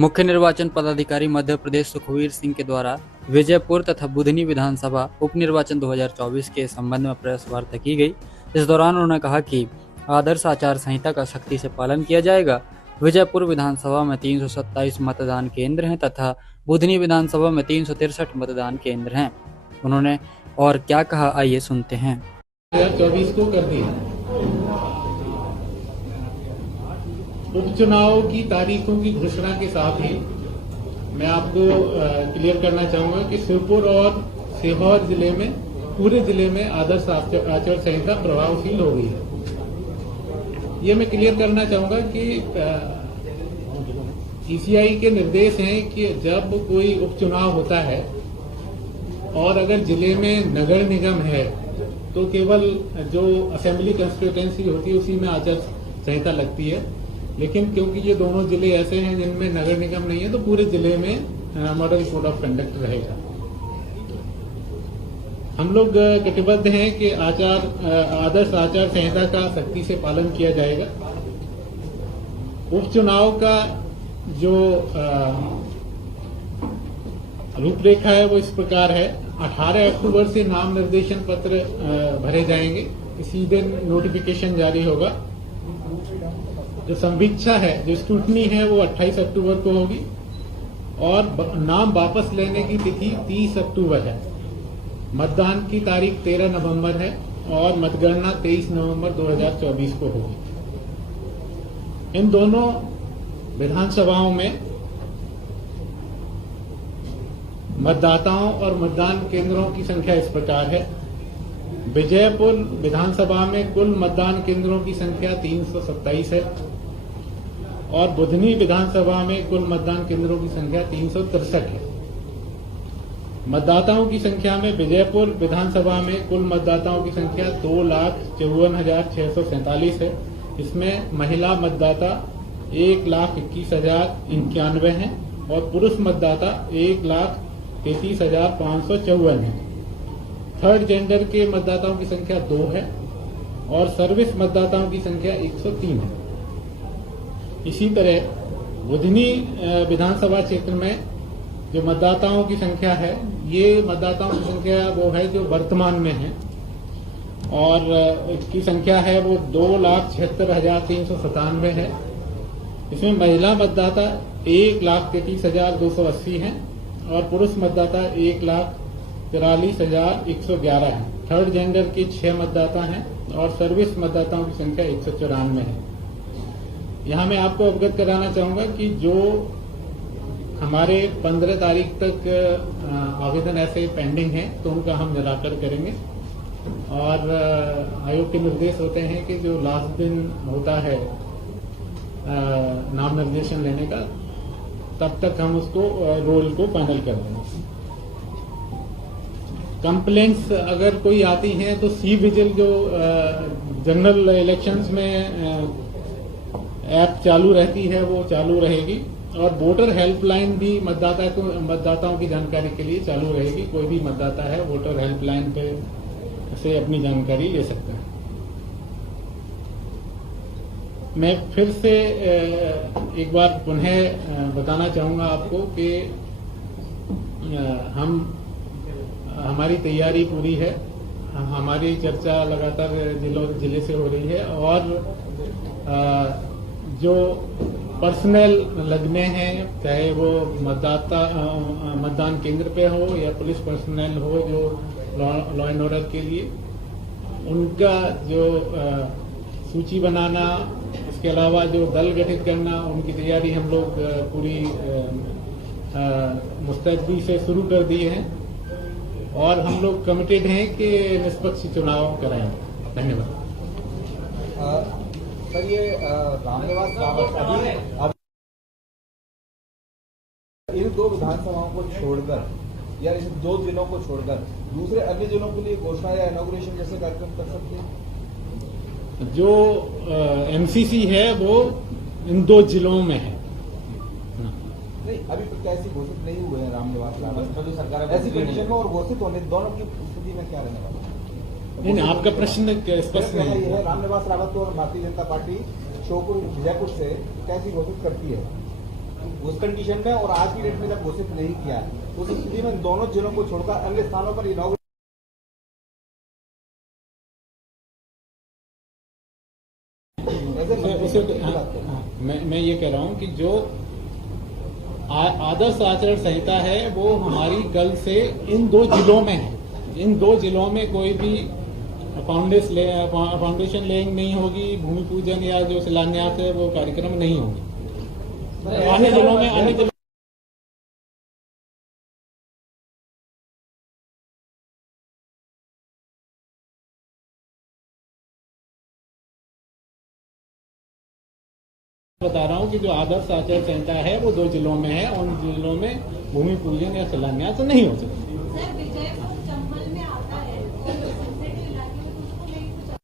मुख्य निर्वाचन पदाधिकारी मध्य प्रदेश सुखवीर सिंह के द्वारा विजयपुर तथा बुधनी विधानसभा उप निर्वाचन 2024 के संबंध में प्रेस वार्ता की गई। इस दौरान उन्होंने कहा कि आदर्श आचार संहिता का सख्ती से पालन किया जाएगा। विजयपुर विधानसभा में 327 मतदान केंद्र हैं तथा बुधनी विधानसभा में 363 मतदान केंद्र हैं। उन्होंने और क्या कहा, आइए सुनते हैं। 2024 को कर दिया। उपचुनाव की तारीखों की घोषणा के साथ ही मैं आपको क्लियर करना चाहूंगा कि श्योपुर और सीहोर जिले में, पूरे जिले में आदर्श आचार संहिता प्रभावशील हो गई है। ये मैं क्लियर करना चाहूंगा कि ईसीआई के निर्देश हैं कि जब कोई उपचुनाव होता है और अगर जिले में नगर निगम है तो केवल जो असेंबली कंस्टिट्यूएंसी होती है उसी में आचार संहिता लगती है। लेकिन क्योंकि ये दोनों जिले ऐसे हैं जिनमें नगर निगम नहीं है तो पूरे जिले में मॉडल कोड ऑफ कंडक्ट रहेगा। हम लोग कटिबद्ध हैं कि आदर्श आचार संहिता का सख्ती से पालन किया जाएगा। उपचुनाव का जो रूपरेखा है वो इस प्रकार है। 18 अक्टूबर से नाम निर्देशन पत्र भरे जाएंगे। इसी दिन नोटिफिकेशन जारी होगा। जो संवीक्षा है, जो स्क्रूटनी है, वो 28 अक्टूबर को होगी और नाम वापस लेने की तिथि 30 अक्टूबर है। मतदान की तारीख 13 नवंबर है और मतगणना 23 नवंबर 2024 को होगी। इन दोनों विधानसभाओं में मतदाताओं और मतदान केंद्रों की संख्या इस प्रकार है। विजयपुर विधानसभा में कुल मतदान केंद्रों की संख्या 327 है और बुधनी विधानसभा में कुल मतदान केंद्रों की संख्या 363 है। मतदाताओं की संख्या में विजयपुर विधानसभा में कुल मतदाताओं की संख्या 2,54,647 है। इसमें महिला मतदाता 1,21,091 हैं और पुरुष मतदाता 1,33,554 हैं। थर्ड जेंडर के मतदाताओं की संख्या 2 है और सर्विस मतदाताओं की संख्या 103 है। इसी तरह बुधनी विधानसभा क्षेत्र में जो मतदाताओं की संख्या है, ये मतदाताओं की संख्या वो है जो वर्तमान में है और इसकी संख्या है वो 2,76,397 है। इसमें महिला मतदाता 1,33,280 हैं और पुरुष मतदाता 1,43,111 है। थर्ड जेंडर के 6 मतदाता हैं और सर्विस मतदाताओं की संख्या 194 है। यहाँ मैं आपको अवगत कराना चाहूंगा कि जो हमारे 15 तारीख तक आवेदन ऐसे पेंडिंग हैं तो उनका हम निराकरण करेंगे और आयोग के निर्देश होते हैं कि जो लास्ट दिन होता है नाम निर्देशन लेने का, तब तक हम उसको रोल को फाइनल कर देंगे। कंप्लेंट्स अगर कोई आती हैं तो सी विजिल जो जनरल इलेक्शंस में ऐप चालू रहती है वो चालू रहेगी और वोटर हेल्पलाइन भी मतदाताओं की जानकारी के लिए चालू रहेगी। कोई भी मतदाता है वोटर हेल्पलाइन पे से अपनी जानकारी ले सकता है। मैं फिर से एक बार पुनः बताना चाहूंगा आपको कि हमारी तैयारी पूरी है। हमारी चर्चा लगातार जिले से हो रही है और जो पर्सनल लगने हैं, चाहे वो मतदान केंद्र पे हो या पुलिस पर्सनल हो जो लॉ एंड ऑर्डर के लिए, उनका जो सूची बनाना, इसके अलावा जो दल गठित करना, उनकी तैयारी हम लोग पूरी मुस्तैदी से शुरू कर दिए हैं और हम लोग कमिटेड हैं कि निष्पक्ष चुनाव कराएंगे। धन्यवाद। सर, ये रामनिवास रावत अब इन 2 विधानसभाओं को छोड़कर या इन 2 जिलों को छोड़कर दूसरे अन्य जिलों के लिए घोषणा या इनॉग्रेशन जैसे कार्यक्रम कर सकते हैं? जो एमसीसी है वो इन 2 जिलों में है। नहीं, अभी प्रत्याशी घोषित नहीं हुए हैं रामनिवास रावत, तो सरकार ऐसी कंडीशन में और घोषित होने दोनों की स्थिति में क्या रहने वाला? नहीं, आपका प्रश्न स्पष्ट नहीं है। रामनिवास रावत और भारतीय जनता पार्टी श्योपुर विजयपुर से कैसी घोषित करती है? उस कंडीशन में और आज की डेट में जब घोषित नहीं किया है तो उस स्थिति में दोनों जिलों को छोड़कर अन्य स्थानों पर इनॉग्रेशन मैं ये कह रहा हूँ कि जो आदर्श आचरण संहिता है वो हमारी कल से इन 2 जिलों में है। इन 2 जिलों में कोई भी फाउंडेशन लेइंग नहीं होगी, भूमि पूजन या जो शिलान्यास है वो कार्यक्रम नहीं होंगे। अन्य जिलों में बता रहा हूँ कि जो आदर्श आचार संहिता है वो 2 जिलों में है, उन जिलों में भूमि पूजन या शिलान्यास नहीं हो सकता। सर, विजयपुर चंबल में आता है और सेंसिटिव इलाके में तो उसको नहीं कुछ।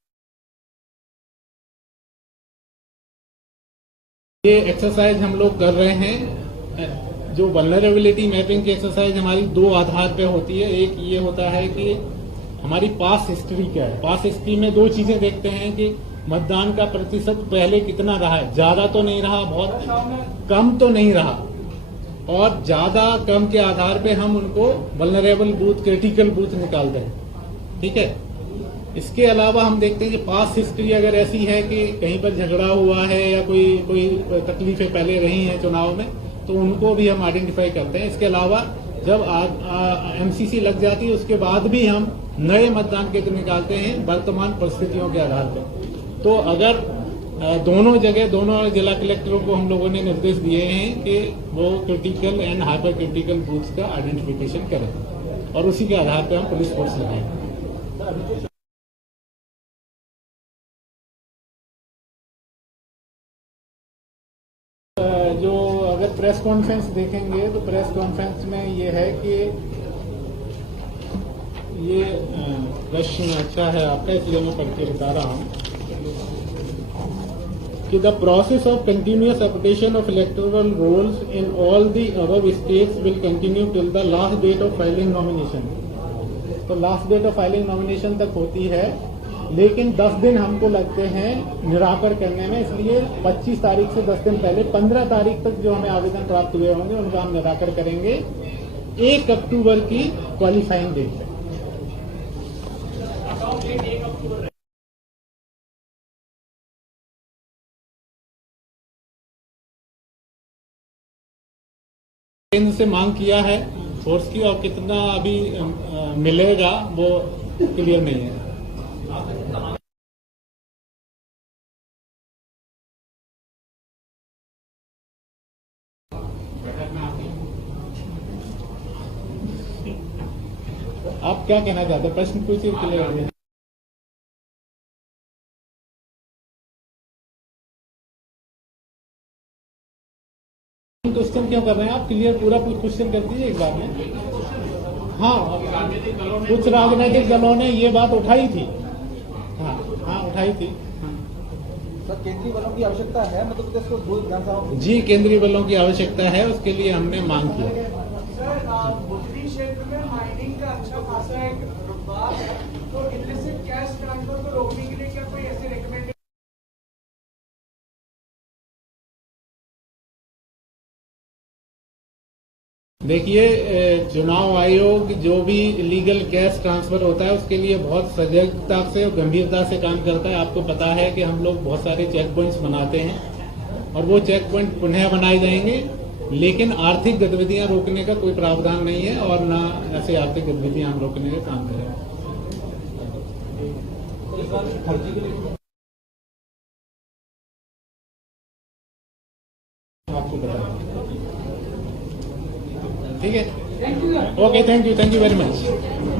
ये एक्सरसाइज हम लोग कर रहे हैं। जो वल्नरेबिलिटी मैपिंग की एक्सरसाइज हमारी 2 आधार पे होती है। एक ये होता है कि हमारी पास हिस्ट्री क्या है। पास हिस्ट्री में 2 चीजें देखते हैं कि मतदान का प्रतिशत पहले कितना रहा है, ज्यादा तो नहीं रहा, बहुत कम तो नहीं रहा, और ज्यादा कम के आधार पे हम उनको वल्नरेबल बूथ, क्रिटिकल बूथ निकालते हैं। ठीक है। इसके अलावा हम देखते हैं कि पास हिस्ट्री अगर ऐसी है कि कहीं पर झगड़ा हुआ है या कोई तकलीफें पहले रही हैं चुनाव में, तो उनको भी हम आइडेंटिफाई करते हैं। इसके अलावा जब एमसीसी लग जाती है उसके बाद भी हम नए मतदान केंद्र निकालते हैं वर्तमान परिस्थितियों के आधार पर। तो अगर दोनों जगह दोनों जिला कलेक्टरों को हम लोगों ने निर्देश दिए हैं कि वो critical and hyper critical booths का आइडेंटिफिकेशन करें और उसी के आधार पर हम पुलिस फोर्स लगाएं। जो अगर प्रेस कॉन्फ्रेंस देखेंगे तो प्रेस कॉन्फ्रेंस में ये है कि ये प्रश्न अच्छा है आपका, इसलिए मैं पढ़ के बता रहा हूँ कि the process of continuous application of electoral rolls in all the above states will continue till the last date of filing nomination। तो last date of filing nomination तक होती है, लेकिन 10 दिन हमको लगते हैं निराकरण करने में। इसलिए 25 तारीख से 10 दिन पहले 15 तारीख तक जो हमें आवेदन प्राप्त हुए होंगे उनका हम निराकरण करेंगे 1 अक्टूबर की क्वालिफाइंग डेट है। केंद्र से मांग किया है फोर्स की, और कितना अभी मिलेगा वो क्लियर नहीं है। आप क्या कहना चाहते हैं? प्रश्न पूछिए, क्लियर है। क्वेश्चन क्यों कर रहे हैं आप? क्लियर पूरा क्वेश्चन कर दीजिए एक बार में। हाँ, कुछ राजनीतिक दलों ने ये बात उठाई थी। हाँ उठाई थी। सर, केंद्रीय बलों की आवश्यकता है मध्य प्रदेश को 2 विधानसभाओं? जी, केंद्रीय बलों की आवश्यकता है, उसके लिए हमने मांग की। सर, बुधनी क्षेत्र में माइनिंग का अच्छा खासा एक रुतबा है, तो इलिसिट कैश ट्रांसफर को रोकने के लिए क्या कोई ऐसे रिकमेंडेशन? देखिए, चुनाव आयोग जो भी लीगल कैश ट्रांसफर होता है उसके लिए बहुत सजगता से और गंभीरता से काम करता है। आपको पता है कि हम लोग बहुत सारे चेक पॉइंट्स बनाते हैं और वो चेक पॉइंट पुनः बनाए जाएंगे, लेकिन आर्थिक गतिविधियां रोकने का कोई प्रावधान नहीं है और न ऐसे आर्थिक गतिविधियां हम रोकने का काम करें। आपको बता, ठीक है। Okay, thank you very much.